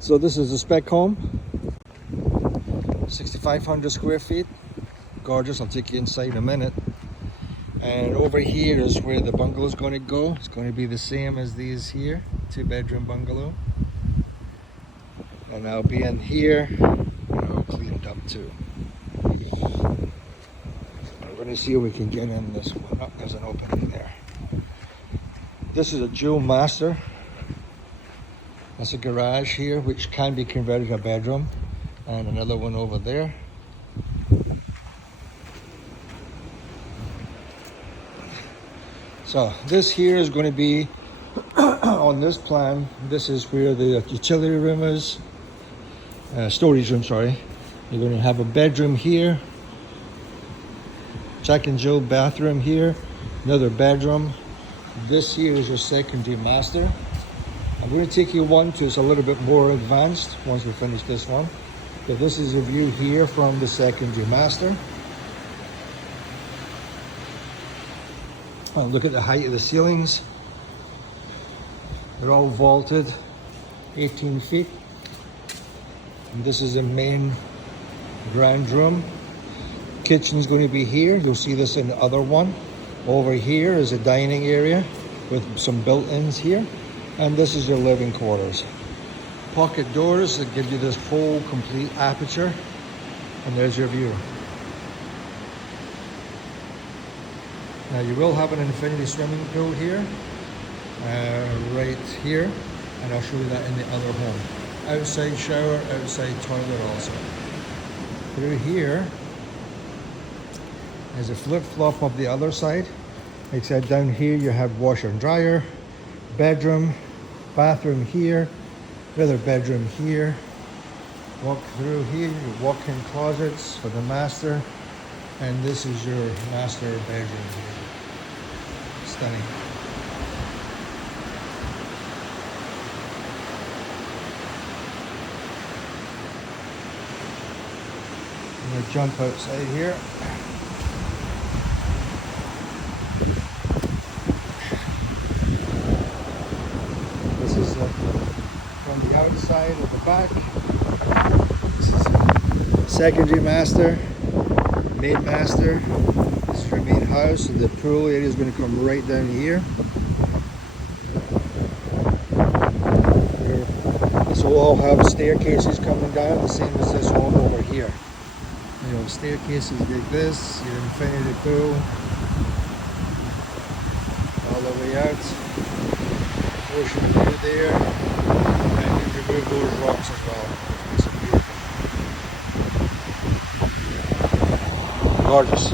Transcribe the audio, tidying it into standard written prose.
So this is a spec home, 6,500 square feet. Gorgeous. I'll take you inside in a minute. And over here is where the bungalow is going to go. It's going to be the same as these here, 2-bedroom bungalow. And I'll be in here, all cleaned up too. We're going to see if we can get in this one. Oh, there's an opening there. This is a dual master. That's a garage here, which can be converted to a bedroom, and another one over there. So this here is going to be on this plan. This is where the utility room is, storage room, sorry. You're going to have a bedroom here, Jack and Jill bathroom here, another bedroom. This here is your secondary master. I'm going to take you one to it's a little bit more advanced once we finish this one. So this is a view here from the secondary master. Look at the height of the ceilings. They're all vaulted, 18 feet. And this is the main grand room. Kitchen's going to be here. You'll see this in the other one. Over here is a dining area with some built-ins here. And this is your living quarters. Pocket doors that give you this whole complete aperture. And there's your view. Now you will have an infinity swimming pool here, right here. And I'll show you that in the other home. Outside shower, outside toilet also. Through here is a flip-flop of the other side. Except down here you have washer and dryer, bedroom, bathroom here, another bedroom here. Walk through here, your walk-in closets for the master, and this is your master bedroom here. Stunning. I'm going to jump outside here. From the outside of the back. This is secondary master, main master. This is your main house, and the pool area is going to come right down here. This will all have staircases coming down, the same as this home over here. You know, staircases like this, your infinity pool, all the way out. Ocean view there, and you remove those rocks as well. It's beautiful. Gorgeous.